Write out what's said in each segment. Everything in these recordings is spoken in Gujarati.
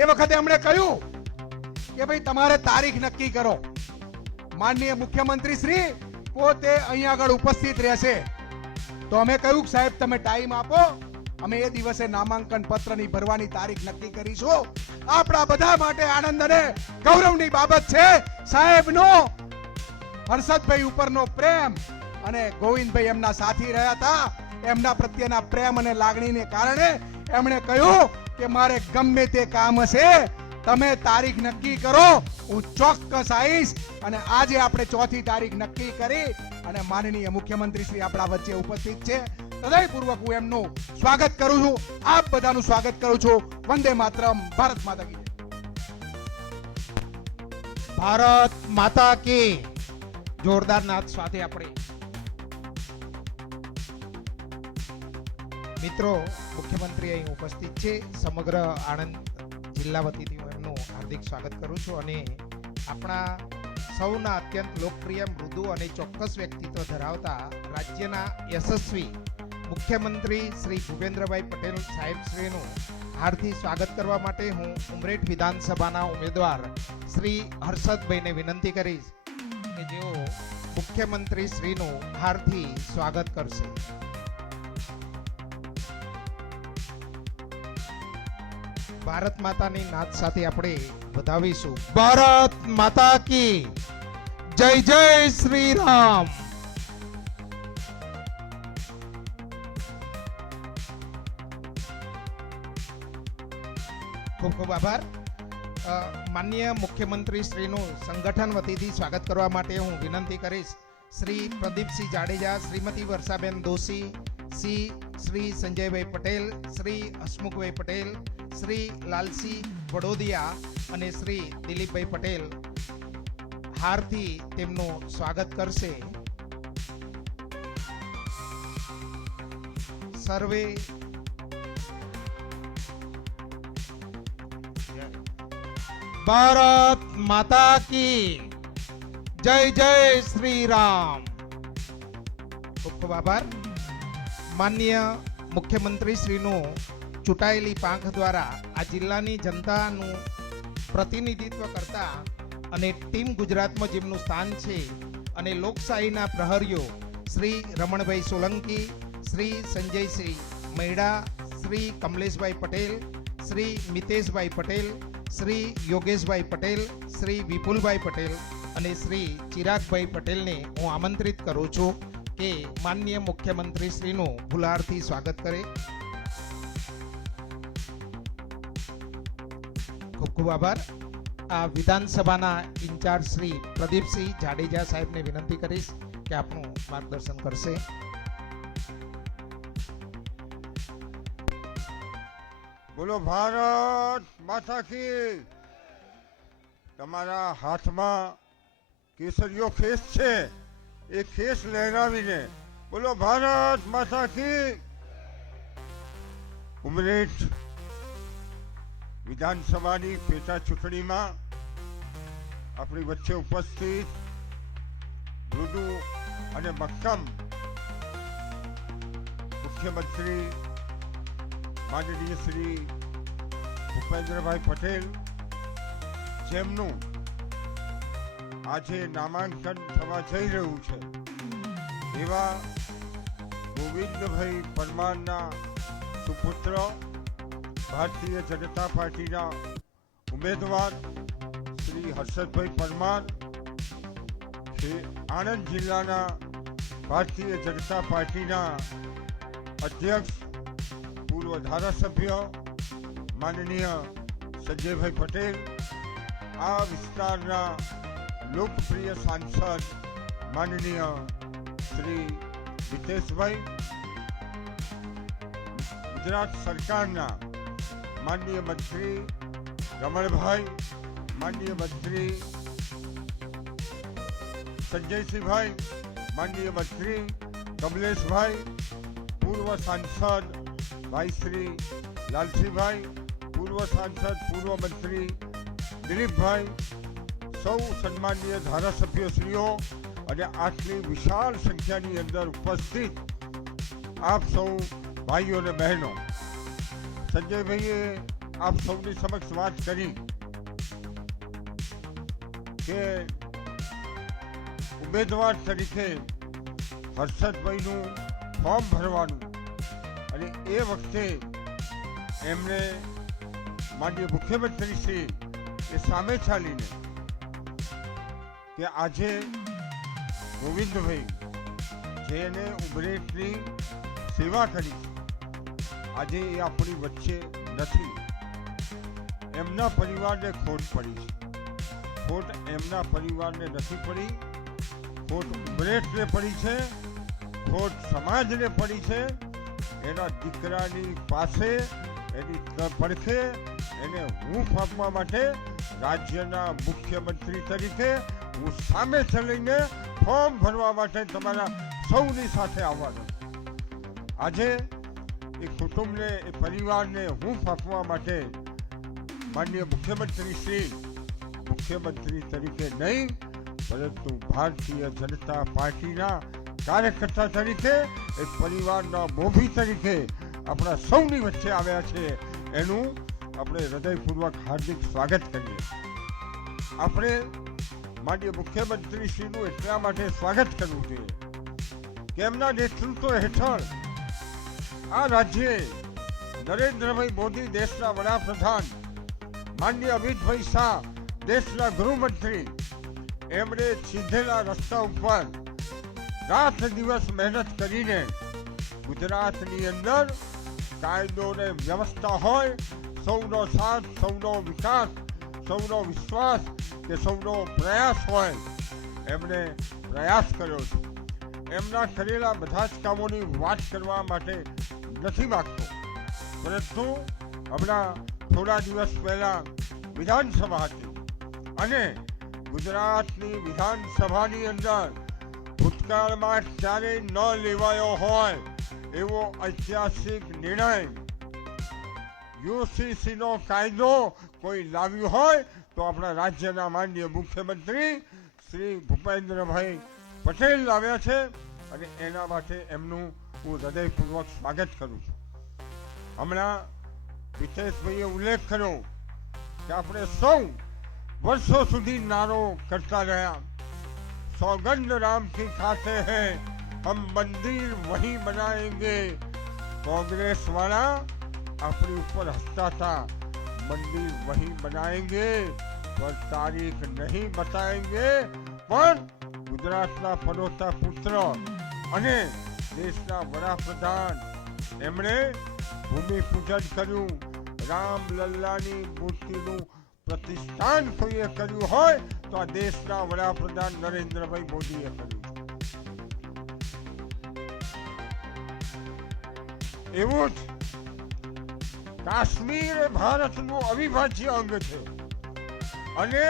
એ વખતે એમણે કહ્યું કે ભાઈ તમારે તારીખ નક્કી કરો. માનનીય મુખ્યમંત્રી શ્રી પોતે અહીંયા આગળ ઉપસ્થિત રહેશે. તો અમે કહ્યું કે સાહેબ તમે ટાઈમ આપો, અમે એ દિવસે નામાંકન પત્રની ભરવાની તારીખ નક્કી કરીશું. આપણા બધા માટે આનંદ અને ગૌરવની બાબત છે સાહેબનો હર્ષદભાઈ ઉપરનો પ્રેમ અને ગોવિંદભાઈ એમના સાથી રહ્યા હતા. એમના પ્રત્યેના પ્રેમ અને લાગણીને કારણે એમણે કહ્યું કે મારે ગમે તે કામ હશે તમે તારીખ નક્કી કરો, હું ચોક્કસ આવીશ. અને આજે આપણે 4મી તારીખ નક્કી કરી અને માનનીય મુખ્યમંત્રી શ્રી આપણા વચ્ચે ઉપસ્થિત છે. હૃદયપૂર્વક હું એમનું સ્વાગત કરું છું. આપ બધાનું સ્વાગત કરું છું. વંદે માતરમ. ભારત માતા કી જય. ભારત માતા કી. જોરદાર નાદ સાથે આપણે મિત્રો મુખ્યમંત્રી અહીં ઉપસ્થિત છે. સમગ્ર આણંદ જિલ્લા વતીથી હું એમનું હાર્દિક સ્વાગત કરું છું અને આપણા સૌના અત્યંત લોકપ્રિય, મૃદુ અને ચોક્કસ વ્યક્તિત્વ ધરાવતા રાજ્યના યશસ્વી મુખ્યમંત્રી શ્રી ભૂપેન્દ્રભાઈ પટેલ સાહેબ શ્રીનું હાર્દિક સ્વાગત કરવા માટે હું ઉમરેઠ વિધાનસભાના ઉમેદવાર શ્રી હર્ષદભાઈને વિનંતી કરીશ કે જેઓ મુખ્યમંત્રી શ્રીનું હાર્દિક સ્વાગત કરશે. ભારત માતાની નાદ સાથે આપણે વધાવીશું. ભારત માતા કી જય. જય શ્રી રામ. ખૂબ ખૂબ આભાર. માનનીય મુખ્યમંત્રી શ્રીનું સંગઠન વતીથી સ્વાગત કરવા માટે હું વિનંતી કરીશ શ્રી પ્રદીપસિંહ જાડેજા, શ્રીમતી વર્ષાબેન દોશી, શ્રી સંજયભાઈ પટેલ, શ્રી હસમુખભાઈ પટેલ, શ્રી લાલસિંહ વડોદિયા અને શ્રી દિલીપભાઈ પટેલ હારથી તેમનું સ્વાગત કરશે. સર્વે ભારત માતા કી જય. જય શ્રી રામ. ખૂબ ખૂબ આભાર. માનનીય મુખ્યમંત્રી શ્રીનું ચૂંટાયેલી પાંખ દ્વારા આ જિલ્લાની જનતાનું પ્રતિનિધિત્વ કરતા અને ટીમ ગુજરાતમાં જેમનું સ્થાન છે અને લોકશાહીના પ્રહરીઓ શ્રી રમણભાઈ સોલંકી, શ્રી સંજયસિંહ મૈડા, શ્રી કમલેશભાઈ પટેલ, શ્રી મિતેશભાઈ પટેલ, શ્રી યોગેશભાઈ પટેલ, શ્રી વિપુલભાઈ પટેલ અને શ્રી ચિરાગભાઈ પટેલને હું આમંત્રિત કરું છું કે માનનીય મુખ્યમંત્રી શ્રીનું ફુલહારથી સ્વાગત કરે. ખૂબ ખૂબ આભાર. આ વિધાનસભાના ઇન્ચાર્જ શ્રી પ્રદીપસિંહ જાડેજા સાહેબને વિનંતી કરીશ કે આપનું માર્ગદર્શન કરશે. બોલો ભારત માતા કી. તમારા હાથમાં કેસરીયો ખેસ છે, એ ખેસ લહેરાવીને બોલો ભારત માતા કી. ઉમરેઠ વિધાનસભાની પેટા ચૂંટણીમાં આપણી વચ્ચે ઉપસ્થિત મૃદુ અને મક્કમ મુખ્યમંત્રી માનનીય શ્રી ભૂપેન્દ્રભાઈ પટેલ, જેમનું આજે નામાંકન થવા જઈ રહ્યું છે, એવા ગોવિંદભાઈ પરમારના સુપુત્ર, ભારતીય જનતા પાર્ટીના ઉમેદવાર શ્રી હર્ષદભાઈ પરમાર, આણંદ જિલ્લાના ભારતીય જનતા પાર્ટીના અધ્યક્ષ, પૂર્વ ધારાસભ્ય માનનીય સંજયભાઈ પટેલ, આ વિસ્તારના લોકપ્રિય સાંસદ માનનીય શ્રી મિતેશભાઈ, ગુજરાત સરકારના માનનીય મંત્રી રમણભાઈ, માનનીય મંત્રી સંજયસિંહભાઈ, માનનીય મંત્રી કમલેશભાઈ, પૂર્વ સાંસદ ભાઈ શ્રી લાલસિંહભાઈ, પૂર્વ સાંસદ પૂર્વ મંત્રી દિલીપભાઈ, સૌ સન્માનીય ધારાસભ્યશ્રીઓ અને આટલી વિશાળ સંખ્યાની અંદર ઉપસ્થિત આપ સૌ ભાઈઓ અને બહેનો, સંજયભાઈએ આપ સૌની સમક્ષ વાત કરી કે ઉમેદવાર તરીકે હર્ષદભાઈનું ફોર્મ ભરવાનું અને એ વખતે એમણે માનનીય મુખ્યમંત્રી શ્રી એ સામે ચાલીને કે આજે ગોવિંદભાઈ જેને ઉમરેઠની સેવા કરી આજે એ આપણી વચ્ચે નથી, એમના પરિવારને ખોટ પડી છે. ખોટ એમના પરિવારને નથી પડી, ખોટ ઉમરેઠને પડી છે, ખોટ સમાજને પડી છે. એના દીકરાની પાસે એની પડખે એને હૂંફ આપવા માટે રાજ્યના મુખ્યમંત્રી તરીકે હું સામે ચલીને ફોર્મ ભરવા માટે તમારા સૌની સાથે આવવાનો. આજે એ કુટુંબને એ પરિવારને હૂંફ આપવા માટે માનનીય મુખ્યમંત્રી તરીકે નહીં પરંતુ ભારતીય જનતા પાર્ટીના કાર્યકર્તા તરીકે એ પરિવારના મોભી તરીકે આપણા સૌની વચ્ચે આવ્યા છે. એનું આપણે હૃદયપૂર્વક હાર્દિક સ્વાગત કરીએ. આપણે માનનીય મુખ્યમંત્રી શ્રીનું એટલા માટે સ્વાગત કરવું જોઈએ કે એમના નેતૃત્વ હેઠળ આ રાજ્યે નરેન્દ્રભાઈ મોદી દેશના વડાપ્રધાન, માનનીય અમિતભાઈ શાહ દેશના ગૃહમંત્રી, એમણે ચીંધેલા રસ્તા ઉપર રાત દિવસ મહેનત કરીને ગુજરાતની અંદર કાયદો ને વ્યવસ્થા હોય, સૌનો સાથ, સૌનો વિકાસ, સૌનો વિશ્વાસ કે સૌનો પ્રયાસ હોય, એમણે પ્રયાસ કર્યો છે. એમના કરેલા બધા જ કામોની વાત કરવા માટે નથી માગતો, પરંતુ હમણાં થોડા દિવસ પહેલા વિધાનસભા હતી અને ગુજરાતની વિધાનસભાની અંદર ભૂતકાળમાં ક્યારેય ન લેવાયો હોય એવો ઐતિહાસિક નિર્ણય યુસીસી નો કાયદો કોઈ લાવ્યું હોય તો આપણા રાજ્યના માનનીય મુખ્યમંત્રી શ્રી ભૂપેન્દ્રભાઈ પટેલ લાવ્યા છે અને એના માટે એમનું હું હૃદયપૂર્વક સ્વાગત કરું છું. હમણાં વિશેષભાઈએ ઉલ્લેખ કર્યો કે આપણે સૌ વર્ષો સુધી નારો કરતા રહ્યા, सौगंध राम की खाते हैं हम मंदिर वही बनाएंगे. कांग्रेस वाला अपने ऊपर हंसता था, मंदिर वही बनाएंगे पर तारीख नहीं बताएंगे. पर गुजरातना पनोता पुत्र અને દેશના વડાપ્રધાન એમણે ભૂમિપૂજન કર્યું. રામલલ્લાની મૂર્તિનું પ્રતિષ્ઠાન કોઈએ કર્યું હોય તો આ દેશના વડાપ્રધાન નરેન્દ્રભાઈ મોદીએ કર્યું. એવું જ કાશ્મીર એ ભારતનું અવિભાજ્ય અંગ છે અને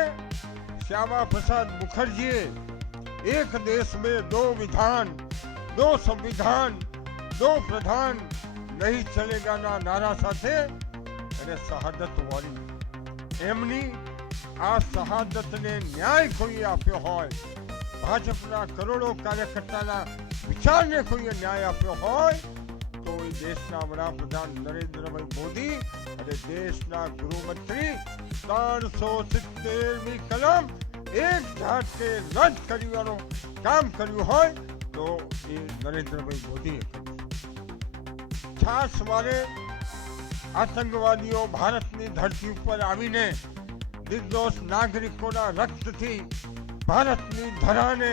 શ્યામા પ્રસાદ મુખર્જીએ એક દેશ में दो विधान, दो संविधान, दो प्रधान नहीं चलेगा ના નારા સાથે અને શહાદત વાળી એમની આ શહાદતને ન્યાય કોઈએ આપ્યો હોય, ભાજપના કરોડો કાર્યકર્તાના વિચારને કોઈએ ન્યાય આપ્યો હોય તો એ દેશના વડાપ્રધાન નરેન્દ્રભાઈ મોદી અને દેશના ગૃહમંત્રી 370મી કલમ એક ઝાટકે રદ કરવાનું કામ કર્યું હોય તો એ નરેન્દ્રભાઈ મોદીએ કર્યું. છાસવારે આતંકવાદીઓ ભારતની ધરતી ઉપર આવીને નિર્દોષ નાગરિકોના રક્તથી ભારતની ધરાને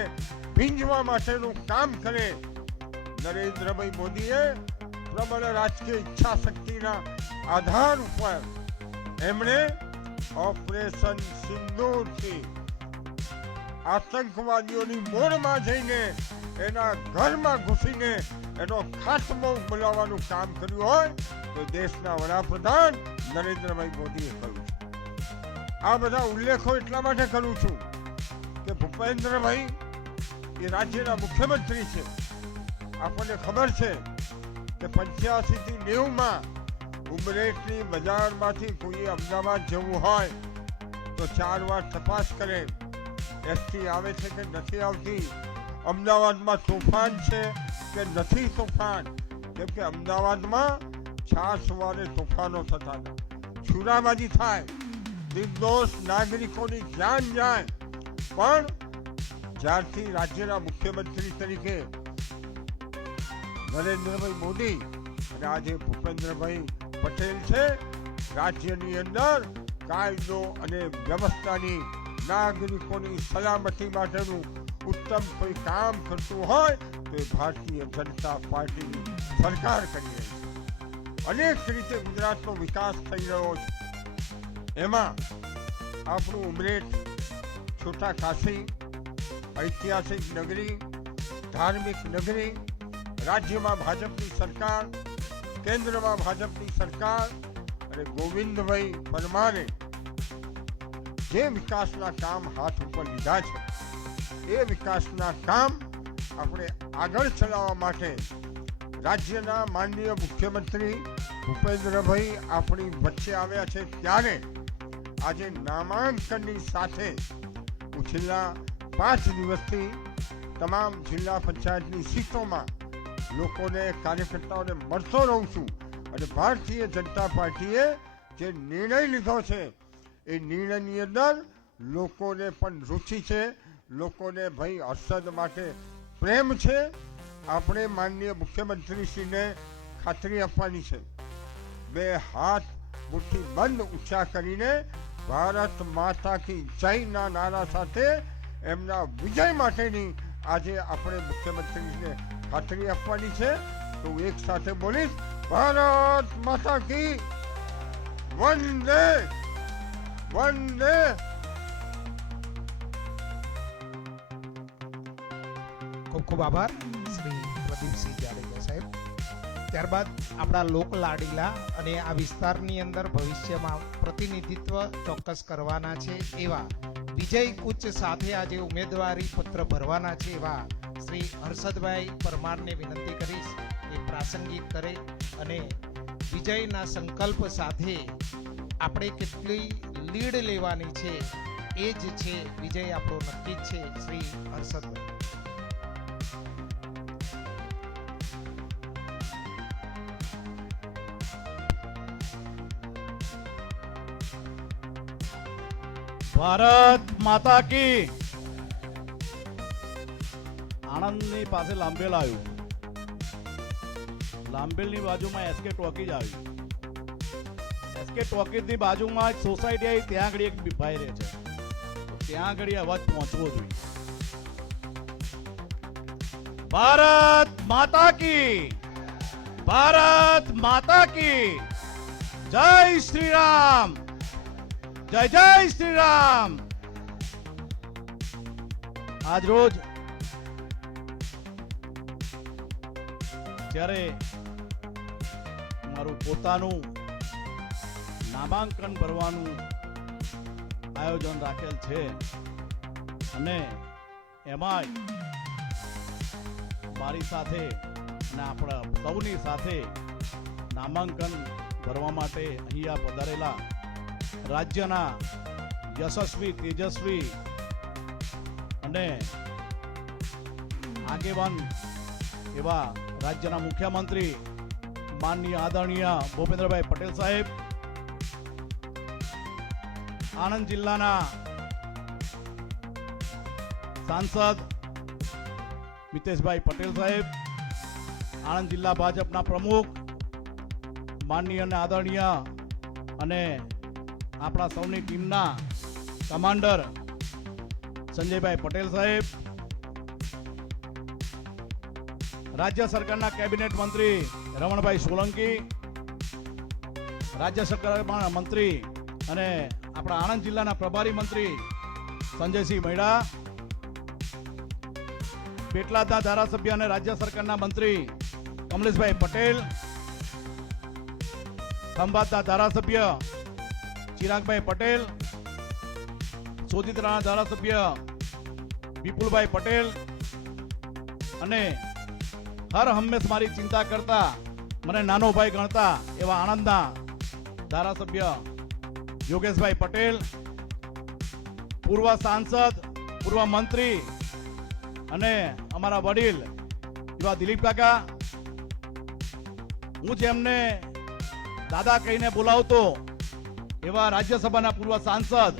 ભીંજવા માટેનું કામ કરે. નરેન્દ્રભાઈ મોદીએ પ્રબળ રાજકીય ઈચ્છા શક્તિના આધાર ઉપર એમણે ઓપરેશન સિંદૂરથી આતંકવાદીઓની મૂળમાં જઈને એના ઘરમાં ઘૂસીને એનો ખાત્મો બોલાવવાનું કામ કર્યું હોય તો દેશના વડાપ્રધાન નરેન્દ્રભાઈ મોદીએ કર્યું છે. આ બધા ઉલ્લેખો એટલા માટે કરું છું કે ભૂપેન્દ્રભાઈ એ રાજ્યના મુખ્યમંત્રી છે. આપણને ખબર છે કે 85 થી 90માં ઉમરેઠની બજારમાંથી કોઈએ અમદાવાદ જવું હોય તો 4 વાર તપાસ કરે, એસટી આવે છે કે નથી આવતી, અમદાવાદમાં તોફાન છે કે નથી તોફાન. કેમ કે અમદાવાદમાં છાસવારે તોફાનો થતા હતા, છુરાબાજી થાય, નિર્દોષ નાગરિકોની જાન જાય, પણ જ્યારથી રાજ્યના મુખ્યમંત્રી તરીકે નરેન્દ્રભાઈ મોદી અને આજે ભૂપેન્દ્રભાઈ પટેલ છે, રાજ્યની અંદર કાયદો અને વ્યવસ્થાની નાગરિકોની સલામતી માટેનું ઉત્તમ કોઈ કામ કરતું હોય તો એ ભારતીય જનતા પાર્ટીની સરકાર કરી રહી છે. અનેક રીતે ગુજરાતનો વિકાસ થઈ રહ્યો છે. એમાં આપણું ઉમરેઠ, છોટા કાશી, ઐતિહાસિક નગરી, ધાર્મિક નગરી, રાજ્યમાં ભાજપની સરકાર, કેન્દ્રમાં ભાજપની સરકાર અને ગોવિંદભાઈ પરમારે જે વિકાસના કામ હાથ ઉપર લીધા છે, એ વિકાસના કામ આપણે આગળ ચલાવવા માટે રાજ્યના માનનીય મુખ્યમંત્રી ભૂપેન્દ્રભાઈ આપણી વચ્ચે આવ્યા છે. ત્યારે આજે નામાંકનની સાથે હું છેલ્લા 5 દિવસથી તમામ જિલ્લા પંચાયતની સીટોમાં લોકોને, કાર્યકર્તાઓને મળતો રહું છું અને ભારતીય જનતા પાર્ટીએ જે નિર્ણય લીધો છે એ નિર્ણયની અંદર લોકોને પણ રુચિ છે, લોકોને ભાઈ હર્ષદ માટે પ્રેમ છે. આપણે માનનીય મુખ્યમંત્રીશ્રીને ખાતરી આપવાની છે, 2 હાથ મુઠ્ઠી બંધ ઊંચા કરીને ભારત માતા કી જયના નારા સાથે એમના વિજય માટેની આજે આપણે મુખ્યમંત્રીને ખાતરી આપવાની છે. તો હું એક સાથે બોલીશ, ભારત માતા કી વંદે વંદે. ખૂબ ખૂબ આભાર શ્રી પ્રદીપસિંહ જાડેજા સાહેબ. ત્યારબાદ આપણા લોક લાડીલા અને આ વિસ્તારની અંદર ભવિષ્યમાં પ્રતિનિધિત્વ ચોક્કસ કરવાના છે એવા વિજય કુચ સાથે આજે ઉમેદવારી પત્ર ભરવાના છે એવા શ્રી હર્ષદભાઈ પરમારને વિનંતી કરીશ એ પ્રાસંગિક કરે અને વિજયના સંકલ્પ સાથે આપણે કેટલી લીડ લેવાની છે એ જ છે વિજય આપણો નક્કી જ છે. શ્રી હર્ષદભાઈ. ભારત માતા કી. આણંદની પાસે લાંબેલ આવ્યું, લાંબેલની બાજુમાં એસકે ટોકીજ આવ્યું, એસકે ટોકીજની બાજુમાં એક સોસાયટી આવી, ત્યાં આગળ એક ભાઈ રહે છે, ત્યાં આગળ અવાજ પહોંચવો જોઈએ. ભારત માતા કી, ભારત માતા કી જય શ્રી રામ, જય જય શ્રી રામ. આજ રોજ જ્યારે મારું પોતાનું નામાંકન ભરવાનું આયોજન રાખેલ છે અને એમાંય મારી સાથે અને આપણા સૌની સાથે નામાંકન ભરવા માટે અહીંયા પધારેલા રાજ્યના યશસ્વી, તેજસ્વી અને આગેવાન એવા રાજ્યના મુખ્યમંત્રી માનનીય આદરણીય ભૂપેન્દ્રભાઈ પટેલ સાહેબ, આણંદ જિલ્લાના સાંસદ મિતેશભાઈ પટેલ સાહેબ, આણંદ જિલ્લા ભાજપના પ્રમુખ માનનીય અને આદરણીય અને આપણા સૌની ટીમના કમાન્ડર સંજયભાઈ પટેલ સાહેબ, રાજ્ય સરકારના કેબિનેટ મંત્રી રમણભાઈ સોલંકી, રાજ્ય સરકારના મંત્રી અને આપણા આણંદ જિલ્લાના પ્રભારી મંત્રી સંજયસિંહ મૈડા, પેટલાદના ધારાસભ્ય અને રાજ્ય સરકારના મંત્રી કમલેશભાઈ પટેલ, ખંભાતના ધારાસભ્ય ચિરાગભાઈ પટેલ, સોજિત્રાના ધારાસભ્ય વિપુલભાઈ પટેલ અને હર હંમેશ મારી ચિંતા કરતા, મને નાનો ભાઈ ગણતા એવા આણંદના ધારાસભ્ય યોગેશભાઈ પટેલ, પૂર્વ સાંસદ, પૂર્વ મંત્રી અને અમારા વડીલ એવા દિલીપ કાકા, હું જેમને દાદા કહીને બોલાવતો એવા રાજ્યસભાના પૂર્વ સાંસદ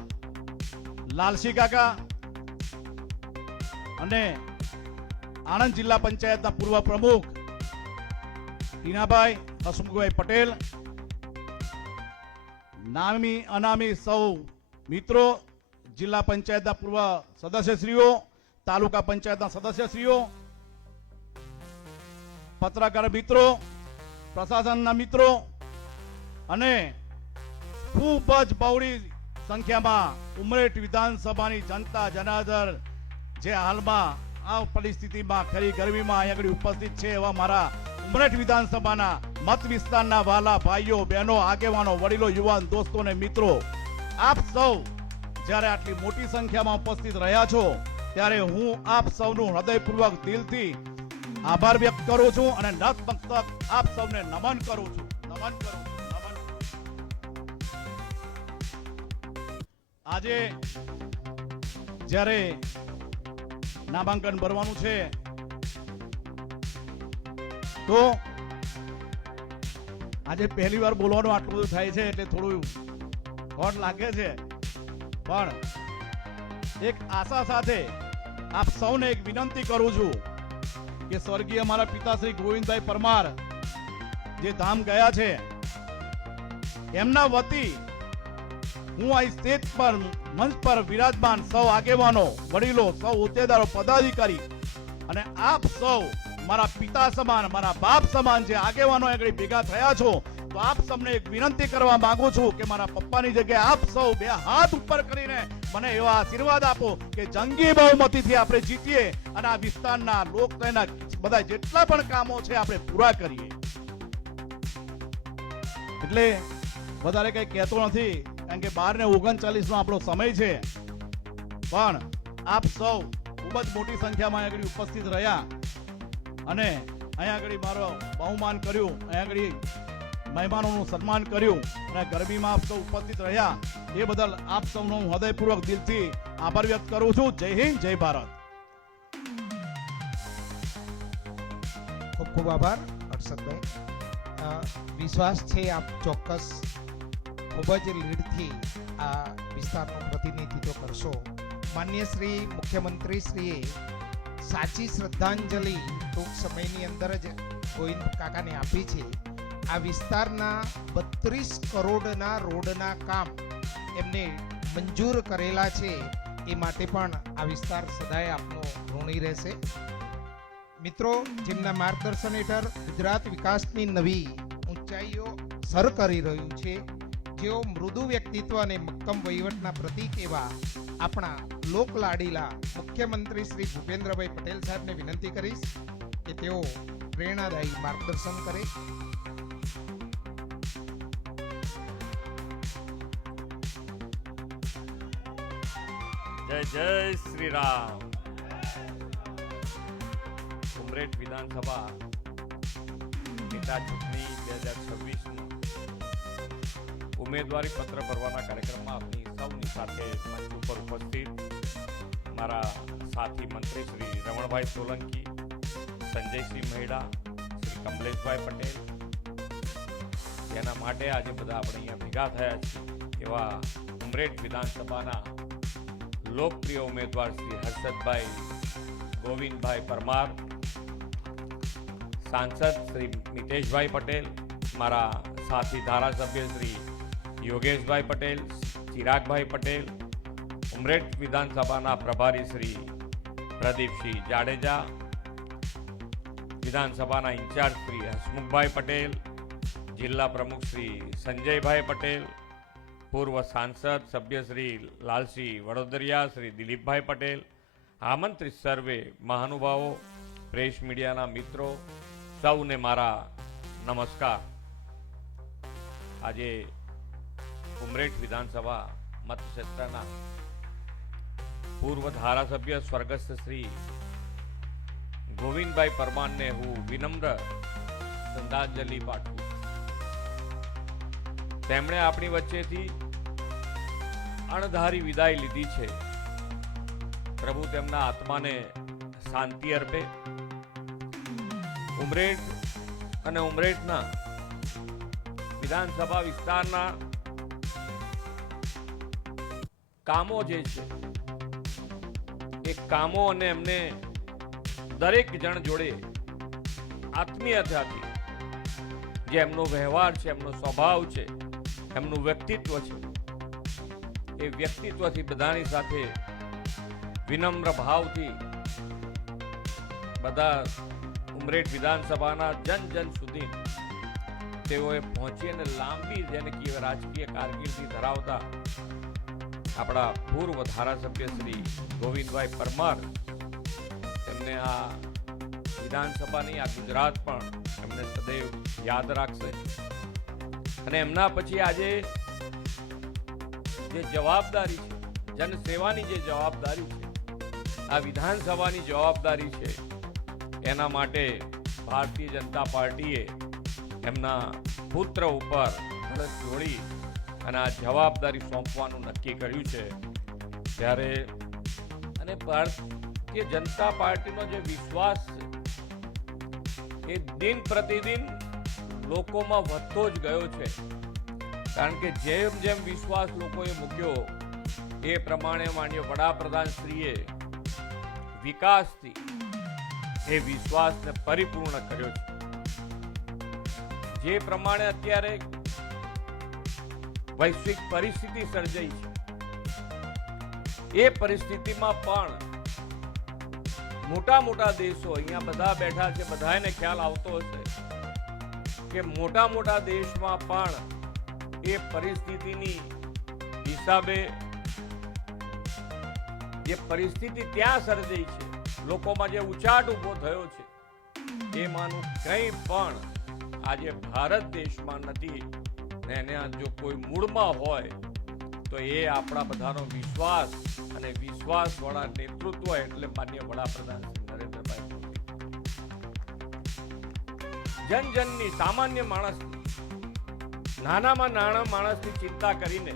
લાલસિંહ કાકા અને આણંદ જિલ્લા પંચાયતના પૂર્વ પ્રમુખ ટીનાભાઈ હસમુખભાઈ પટેલ, નામી અનામી સૌ મિત્રો, જિલ્લા પંચાયતના પૂર્વ સદસ્યશ્રીઓ, તાલુકા પંચાયતના સદસ્યશ્રીઓ, પત્રકાર મિત્રો, પ્રશાસનના મિત્રો અને ખૂબ જ બહોળી સંખ્યામાં ઉમરેઠ વિધાનસભાની જનતા જનાર્દન જે હાલમાં આ પરિસ્થિતિમાં ખરી ગરમીમાં અહીં આગળ ઉપસ્થિત છે એવા મારા ઉમરેઠ વિધાનસભાના મત વિસ્તારના વાલા ભાઈઓ બહેનો આગેવાનો વડીલો યુવાન દોસ્તો અને મિત્રો, આપ સૌ જ્યારે આટલી મોટી સંખ્યામાં ઉપસ્થિત રહ્યા છો ત્યારે હું આપ સૌનું હૃદયપૂર્વક દિલથી આભાર વ્યક્ત કરું છું અને નતમસ્તક આપ સૌને નમન કરું છું. આજે જ્યારે નામાંકન ભરવાનું છે તો આજે પહેલી વાર બોલવાનું આટલું બધું થાય છે એટલે થોડું ખોટ લાગે છે, પણ એક આશા સાથે આપ સૌને એક વિનંતી કરું છું કે સ્વર્ગીય મારા પિતા શ્રી ગોવિંદભાઈ પરમાર જે ધામ ગયા છે એમના વતી હું આ સ્ટેજ પર મંચ પર વિરાજમાન સૌ આગેવાનો વડીલો સૌ હોદ્દેદારો પદાધિકારી અને આપ સૌ મારા પિતા સમાન મારા બાપ સમાન જે આગેવાનો આગળ ભેગા થયા છો તો આપ સૌને એક વિનંતી કરવા માંગુ છું કે મારા પપ્પાની જગ્યાએ આપ સૌ બે હાથ ઉપર કરીને મને એવા આશીર્વાદ આપો કે જંગી બહુમતીથી આપણે જીતીએ અને આ વિસ્તારના લોકશાહીના બધા જેટલા પણ કામો છે આપણે પૂરા કરીએ. એટલે વધારે કઈ કહેતો નથી કારણ કે 12:39 નો આપણો સમય છે, પણ આપ સૌ ખૂબ જ મોટી સંખ્યામાં આગળ ઉપસ્થિત રહ્યા અને અહીંયા આગળ મારો બહુમાન કર્યું, અહીંયા આગળ મહેમાનોનું સન્માન કર્યું અને ગરમીમાં આપ સૌ ઉપસ્થિત રહ્યા એ બદલ આપ સૌનો હું હૃદયપૂર્વક દિલથી આભાર વ્યક્ત કરું છું. જય હિન્દ, જય ભારત. ખૂબ ખૂબ આભાર હર્ષદભાઈ. વિશ્વાસ છે આપ ચોક્કસ ખૂબ જ લીડથી આ વિસ્તારનું પ્રતિનિધિત્વ કરશો. માન્ય શ્રી મુખ્યમંત્રી શ્રીએ સાચી શ્રદ્ધાંજલિ ટૂંક સમયની અંદર જ ગોવિંદ કાકાને આપી છે. આ વિસ્તારના 32 કરોડના રોડના કામ એમને મંજૂર કરેલા છે એ માટે પણ આ વિસ્તાર સદાય આપનો ઋણી રહેશે. મિત્રો, જેમના માર્ગદર્શન હેઠળ ગુજરાત વિકાસની નવી ઊંચાઈઓ સર કરી રહ્યું છે, જેઓ મૃદુ વ્યક્તિત્વ અને મક્કમ વહીવટના પ્રતીક એવા આપણા લોકલાડીલા મુખ્યમંત્રી શ્રી ભૂપેન્દ્રભાઈ પટેલ સાહેબને વિનંતી કરીશ કે તેઓ પ્રેરણાદાયી માર્ગદર્શન કરે. જય જય શ્રી રામ. ઉમરેઠ વિધાનસભા પેટા ચૂંટણી 2026 ઉમેદવારી પત્ર ભરવાના કાર્યક્રમમાં આપની સૌની સાથે મંચ ઉપર ઉપસ્થિત મારા સાથી મંત્રી શ્રી રમણભાઈ સોલંકી, સંજયસિંહ મહેડા, શ્રી કમલેશભાઈ પટેલ, તેના માટે આજે બધા આપણે અહીંયા ભેગા થયા છીએ એવા ઉમરેઠ વિધાનસભાના લોકપ્રિય ઉમેદવાર શ્રી હર્ષદભાઈ ગોવિંદભાઈ પરમાર, સાંસદ શ્રી મિતેશભાઈ પટેલ, મારા સાથી ધારાસભ્ય શ્રી યોગેશભાઈ પટેલ, ચિરાગભાઈ પટેલ, ઉમરેઠ વિધાનસભાના પ્રભારી શ્રી પ્રદીપસિંહ જાડેજા, વિધાનસભાના ઇન્ચાર્જ શ્રી હસમુખભાઈ પટેલ, જિલ્લા પ્રમુખ શ્રી સંજયભાઈ પટેલ, પૂર્વ સાંસદ સભ્ય શ્રી લાલસિંહ વડોદરિયા, શ્રી દિલીપભાઈ પટેલ, આમંત્રિત સર્વે મહાનુભાવો, પ્રેસ મીડિયાના મિત્રો, સૌને મારા નમસ્કાર. આજે ઉમરેઠ વિધાનસભા મતક્ષેત્રના પૂર્વ ધારાસભ્ય સ્વર્ગસ્થ શ્રી ગોવિંદભાઈ પરમારને હું વિનમ્ર શ્રદ્ધાંજલિ પાઠવું. તેમણે આપણી વચ્ચેથી અણધારી વિદાય લીધી છે. પ્રભુ તેમના આત્માને શાંતિ અર્પે. ઉમરેઠ અને ઉમરેઠના વિધાનસભા વિસ્તારના કામો જે છે એ કામો અને એમને દરેક જણ જોડે આત્મીયતાથી જે એમનો વ્યવહાર છે, એમનો સ્વભાવ છે, એમનું વ્યક્તિત્વ છે, એ વ્યક્તિત્વથી બધાની સાથે વિનમ્ર ભાવથી બધા ઉમરેઠ વિધાનસભાના જન જન સુધી તેઓએ પહોંચી અને લાંબી જેને કહેવાય રાજકીય કારકિર્દી ધરાવતા આપણા પૂર્વ ધારાસભ્ય શ્રી ગોવિંદભાઈ પરમાર તેમને આ વિધાનસભાની આ ગુજરાત પણ એમને સદૈવ યાદ રાખશે. અને એમના પછી આજે જે જવાબદારી છે, જનસેવાની જે જવાબદારી છે, આ વિધાનસભાની જવાબદારી છે, એના માટે ભારતીય જનતા પાર્ટીએ એમના પુત્ર ઉપર કળશ જોડી અને આ જવાબદારી સોંપવાનું નક્કી કર્યું છે. ત્યારે અને ભારતીય જનતા પાર્ટીનો જે વિશ્વાસ છે એ દિન પ્રતિદિન લોકોમાં વધતો જ ગયો છે. કારણ કે જેમ જેમ વિશ્વાસ લોકોએ મૂક્યો એ પ્રમાણે માનનીય વડાપ્રધાન શ્રીએ વિકાસથી એ વિશ્વાસને પરિપૂર્ણ કર્યો છે. જે પ્રમાણે અત્યારે વૈશ્વિક પરિસ્થિતિ સર્જાઈ છે, એ પરિસ્થિતિમાં પણ મોટા મોટા દેશો અહીંયા બધા બેઠા છે, બધાને ખ્યાલ આવતો હશે કે મોટા મોટા દેશમાં પણ એ પરિસ્થિતિની હિસાબે જે પરિસ્થિતિ ત્યાં સર્જાઈ છે, લોકોમાં જે ઉચાટ ઉભો થયો છે, એમાંનું કંઈ પણ આજે ભારત દેશમાં નથી. ને એને જો કોઈ મૂળમાં હોય તો એ આપણા બધાનો વિશ્વાસ અને વિશ્વાસવાળા નેતૃત્વ એટલે માનનીય વડાપ્રધાન શ્રી નરેન્દ્રભાઈ મોદી. જન જનની, સામાન્ય માણસની, નાનામાં નાના માણસની ચિંતા કરીને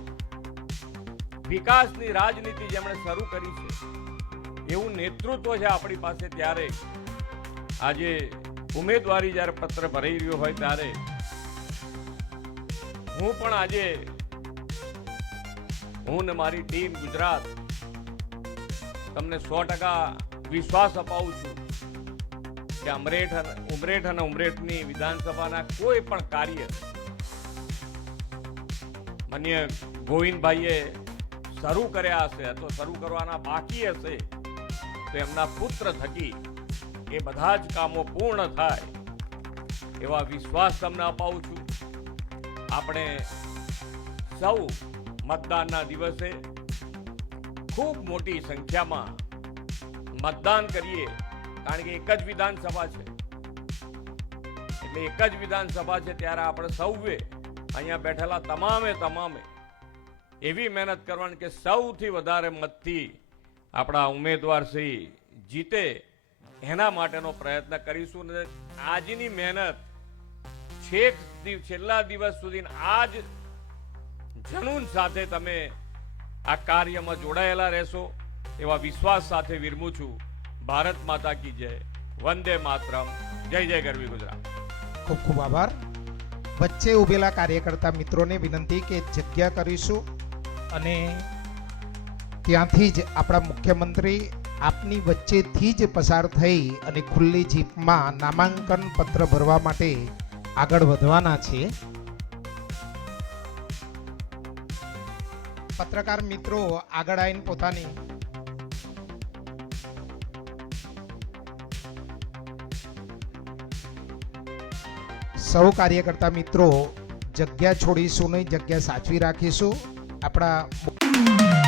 વિકાસની રાજનીતિ જેમણે શરૂ કરી છે, એવું નેતૃત્વ છે આપણી પાસે. ત્યારે આજે ઉમેદવારી જ્યારે પત્ર ભરાઈ રહ્યો હોય ત્યારે હું પણ આજે હું ને મારી ટીમ ગુજરાત તમને 100% વિશ્વાસ અપાવું છું કે ઉમરેઠ અને ઉમરેઠની વિધાનસભાના કોઈ પણ કાર્ય માનનીય ગોવિંદભાઈએ શરૂ કર્યા હશે અથવા શરૂ કરવાના બાકી હશે તો એમના પુત્ર થકી એ બધા જ કામો પૂર્ણ થાય એવા વિશ્વાસ તમને અપાવું છું. આપણે સૌ મતદાનના દિવસે ખૂબ મોટી સંખ્યામાં મતદાન કરીએ, કારણ કે એક જ વિધાનસભા છે. એટલે એક જ વિધાનસભા છે ત્યારે આપણે સૌએ અહીંયા બેઠેલા તમામે એવી મહેનત કરવાની કે સૌથી વધારે મતથી આપણા ઉમેદવાર શ્રી જીતે એના માટેનો પ્રયત્ન કરીશું. ને આજની મહેનત છેલ્લા દિવસ સુધી આ જ જનૂન સાથે તમે આ કાર્યમાં જોડાયેલા રહેશો એવા વિશ્વાસ સાથે વિરમું છું. ભારત માતા કી જય, વંદે માતરમ, જય જય ગરવી ગુજરાત. ખૂબ ખૂબ આભાર. વચ્ચે ઉભેલા કાર્યકર્તા મિત્રોને વિનંતી કે જગ્યા કરીશું અને ત્યાંથી જ આપણા મુખ્યમંત્રી આપની વચ્ચેથી જ પસાર થઈ અને ખુલ્લી જીપમાં નામાંકન પત્ર ભરવા માટે આગળ વધવાના છે. પત્રકાર મિત્રો આગળ આવીને પોતાની સૌ કાર્યકર્તા મિત્રો જગ્યા છોડીશું નહીં, જગ્યા સાચવી રાખીશું. આપણા